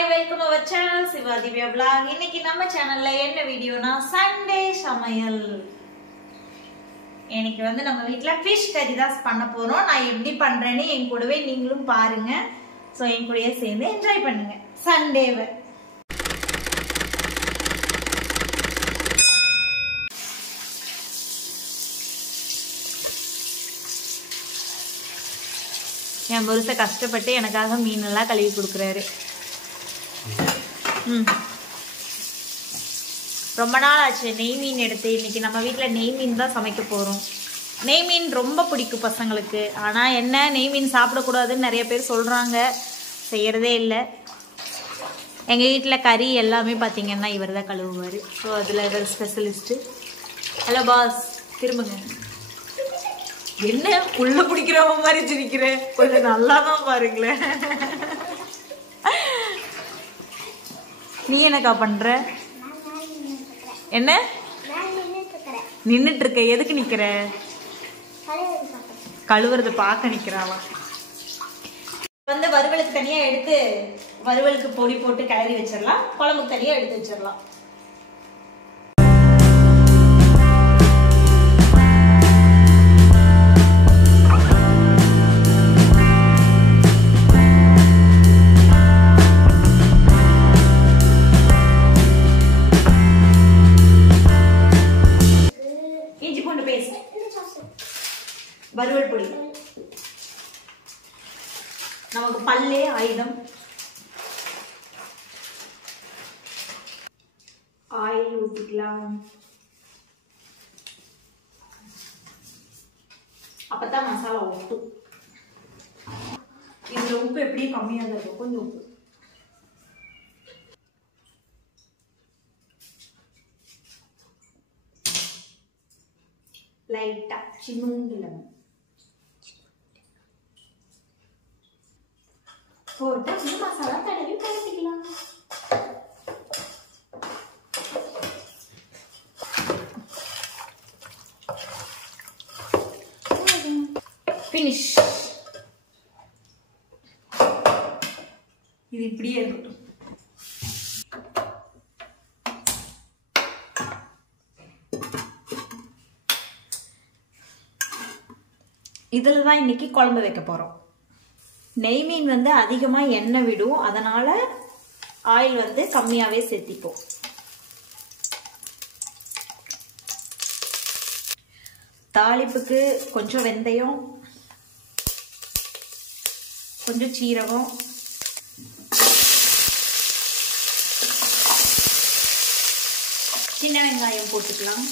Hi, welcome to our channel Siva Divya Vlog. இன்னைக்கு நம்ம சேனல்ல என்ன வீடியோனா சண்டே சமையல். இன்னைக்கு வந்து நம்ம வீட்ல fish curry தான் பண்ண போறோம். நான் எப்படி பண்றேன்னு என் கூடவே நீங்களும் பாருங்க. சோ என் கூடயே சேர்ந்து என்ஜாய் பண்ணுங்க சண்டேவை. என் புருஷ கஷ்டப்பட்டு எனக்காக மீன் எல்லாம் கழுவி கொடுக்குறாரு. ரொம்ப நாள் ஆச்சு நெய் மீன் எடுத்து. இன்னைக்கு நம்ம வீட்டில் நெய் மீன் தான் சமைக்க போகிறோம். நெய் மீன் ரொம்ப பிடிக்கும் பசங்களுக்கு. ஆனால் என்ன, நெய் மீன் சாப்பிடக்கூடாதுன்னு நிறைய பேர் சொல்கிறாங்க, செய்கிறதே இல்லை. எங்கள் வீட்டில் கறி எல்லாமே பார்த்தீங்கன்னா இவர் தான் கழுவுவார். ஸோ அதில் இவர் ஸ்பெஷலிஸ்ட்டு. ஹலோ பாஸ், திரும்புங்க. என்ன உள்ள பிடிக்கிறவங்க மாதிரி சிரிக்கிறேன், கொஞ்சம் நல்லா தான் பாருங்களேன். நீ என்னக்கா பண்ற? என்ன நின்னுட்டு இருக்க? எதுக்கு நிக்கிற? கழுவுறது பார்க்க நிக்கிறாவா? வந்து வறுவலுக்கு தனியா எடுத்து வறுவலுக்கு பொடி போட்டு கிளறி வச்சிடலாம். குழம்புக்கு தனியா எடுத்து வச்சிடலாம். வறுவல் பொடி நமக்கு பல்லே ஆயுதம். ஆயில் ஊத்திக்கலாம். அப்பதான் மசாலா ஒட்டும். இதுல உப்பு எப்படியும் கம்மியா தான் இருக்கும், கொஞ்சம் உப்பு. லைட்டா சின்னூண்டு லெமன் போட்டு மசாலா தடவி கலக்கிக்கலாம். ஃபினிஷ். இது இப்படியே இருக்கட்டும். இதில் தான் இன்னைக்கு குழம்பு வைக்க போகிறோம். நெய் மீன் வந்து அதிகமாக எண்ணெய் விடும், அதனால ஆயில் வந்து கம்மியாகவே சேர்த்திப்போம். தாளிப்புக்கு கொஞ்சம் வெந்தயம், கொஞ்சம் சீரகம், சின்ன வெங்காயம் போட்டுக்கலாம்.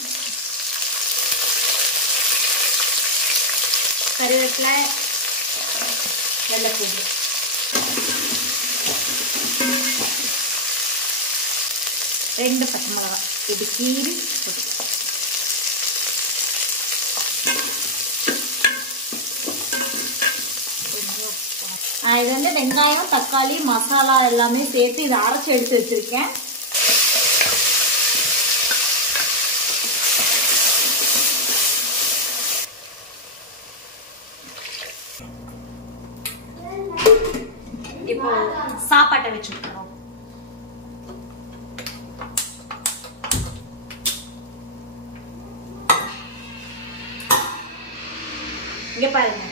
கருவேப்பிலை, வெள்ளைப்பூண்டு, ரெண்டு பச்சை மிளகாய் இது கீறி போட்டுக்கலாம். இது வந்து வெங்காயம், தக்காளி, மசாலா எல்லாமே சேர்த்து இதை அரைச்சி எடுத்து வச்சிருக்கேன். இப்போ சாப்பாட்டை வச்சுக்கிறோம். இங்க பாருங்க,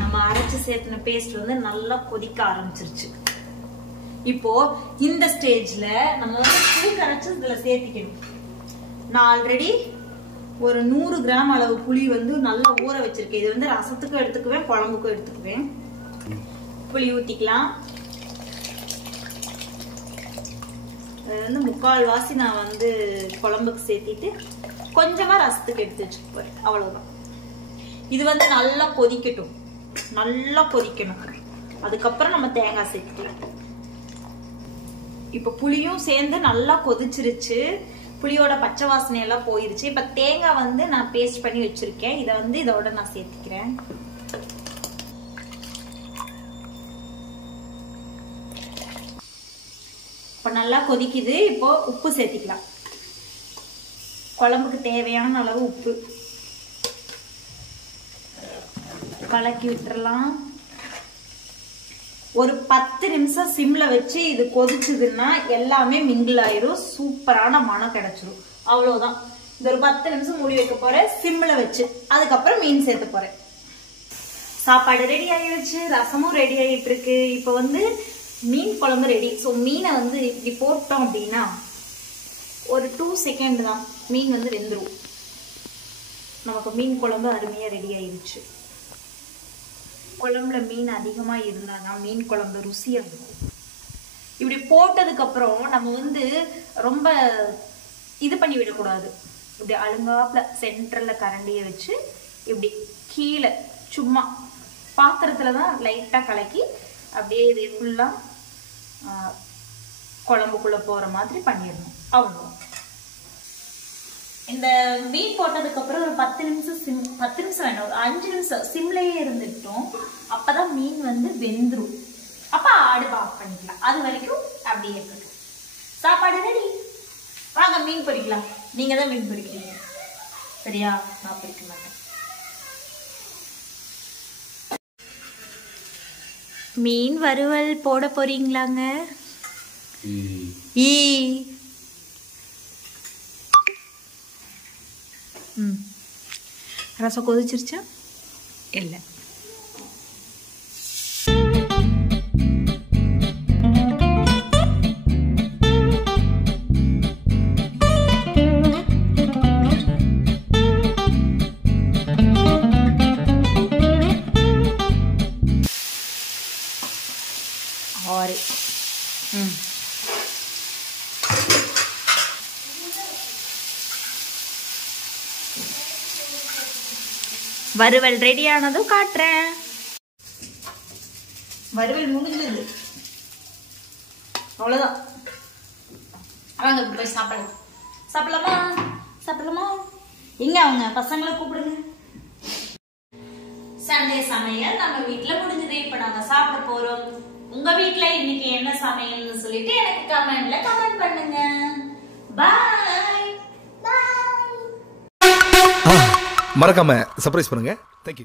நம்ம அரைச்சு சேர்த்துன பேஸ்ட் வந்து நல்லா கொதிக்க ஆரம்பிச்சிருச்சு. இப்போ இந்த ஸ்டேஜ்ல நம்ம வந்து புளி கரைச்சு இதுல சேர்த்திக்கணும். நான் ஆல்ரெடி ஒரு 100 கிராம் அளவு புளி வந்து நல்லா ஊற வச்சிருக்கேன். இது வந்து ரசத்துக்கும் எடுத்துக்குவேன், குழம்புக்கும் எடுத்துக்குவேன். புளி ஊத்திக்கலாம். அது வந்து 3/4 வாசி நான் வந்து குழம்புக்கு சேர்த்திட்டு கொஞ்சமா ரசத்துக்கு எடுத்து வச்சுக்குவேன். அவ்வளவுதான். இது வந்து நல்லா கொதிக்கட்டும், நல்லா கொதிக்கணும். அதுக்கப்புறம் நம்ம தேங்காய் சேர்த்துக்கலாம். இப்ப புளியும் சேர்ந்து நல்லா கொதிச்சிருச்சு. புளியோட பச்சை வாசனை எல்லாம் போயிருச்சு. இப்ப தேங்காய் வந்து நான் பேஸ்ட் பண்ணி வச்சிருக்கேன். இதை வந்து இதோட நான் சேர்த்துக்கிறேன். இப்ப நல்லா கொதிக்குது. இப்போ உப்பு சேர்த்திக்கலாம். குழம்புக்கு தேவையான அளவு உப்பு கலக்கி விட்டுறலாம். ஒரு 10 நிமிஷம் சிம்ல வச்சு இது கொதிச்சுதுன்னா எல்லாமே மிங்கிள் ஆயிரும், சூப்பரான மனம் கிடைச்சிரும். அவ்வளவுதான். இந்த ஒரு 10 நிமிஷம் மூடி வைக்க போறேன் சிம்ல வச்சு. அதுக்கப்புறம் மீன் சேர்த்து போறேன். சாப்பாடு ரெடி ஆயிடுச்சு, ரசமும் ரெடி ஆயிட்டு இருக்கு. இப்போ வந்து மீன் குழம்பு ரெடி. ஸோ மீனை வந்து இப்படி போட்டோம் அப்படின்னா ஒரு 2 செகண்ட் தான் மீன் வந்து வெந்துடும். நமக்கு மீன் குழம்பு அருமையா ரெடி ஆயிடுச்சு. குழம்புல மீன் அதிகமா இருந்தாதான் மீன் குழம்பு ருசியா இருக்கும். இப்படி போட்டதுக்கு அப்புறம் நம்ம வந்து ரொம்ப இது பண்ணி விடக்கூடாது. இப்படி அழுங்காப்புல சென்டர்ல கரண்டியை வச்சு இப்படி கீழே சும்மா பாத்திரத்துலதான் லைட்டா கலக்கி அப்படியே இது ஃபுல்லா குழம்புக்குள்ள போற மாதிரி பண்ணிடணும். அவ்வளோ. இந்த மீன் போட்டதுக்கு அப்புறம் ஒரு 10 நிமிஷம் 10 நிமிஷம் வேண்டாம், ஒரு 5 நிமிஷம் சிம்லயே இருந்துட்டோம். அப்பதான் மீன் வந்து வெந்துரும். அப்ப அடுப்பு ஆஃப் பண்ணிக்கலாம். அது வரைக்கும் அப்படியே இருக்கட்டும். சாப்பாடு ரெடி. வாங்க மீன் பொரிக்கலாம். நீங்க தான் மீன் பொரிக்கிறீங்க சரியா? நான் பொரிக்க மாட்டேன். மீன் வறுவல் போட போறீங்களாங்க? ரசம் கொதிச்சிருச்சா? இல்லை. வறுவல் ரெடி ஆனதும் காட்டுறேன். வறுவல் முடிஞ்சது. அவ்வளவுதான். வாங்க போய் சாப்பிடலாம். சாப்பிடலாமா? சாப்பிடலாமா? எங்க அவங்க பசங்களை கூப்பிடுங்க. சண்டே சமையல் நம்ம வீட்டுல முடிஞ்சது. இப்ப நாங்க சாப்பிட போறோம். உங்க வீட்டுல இன்னைக்கு என்ன சமையல்னு சொல்லிட்டு எனக்கு கமெண்ட்ல கமெண்ட் பண்ணுங்க. பாய். மறக்காம சர்ப்ரைஸ் பண்ணுங்க. தேங்க்யூ.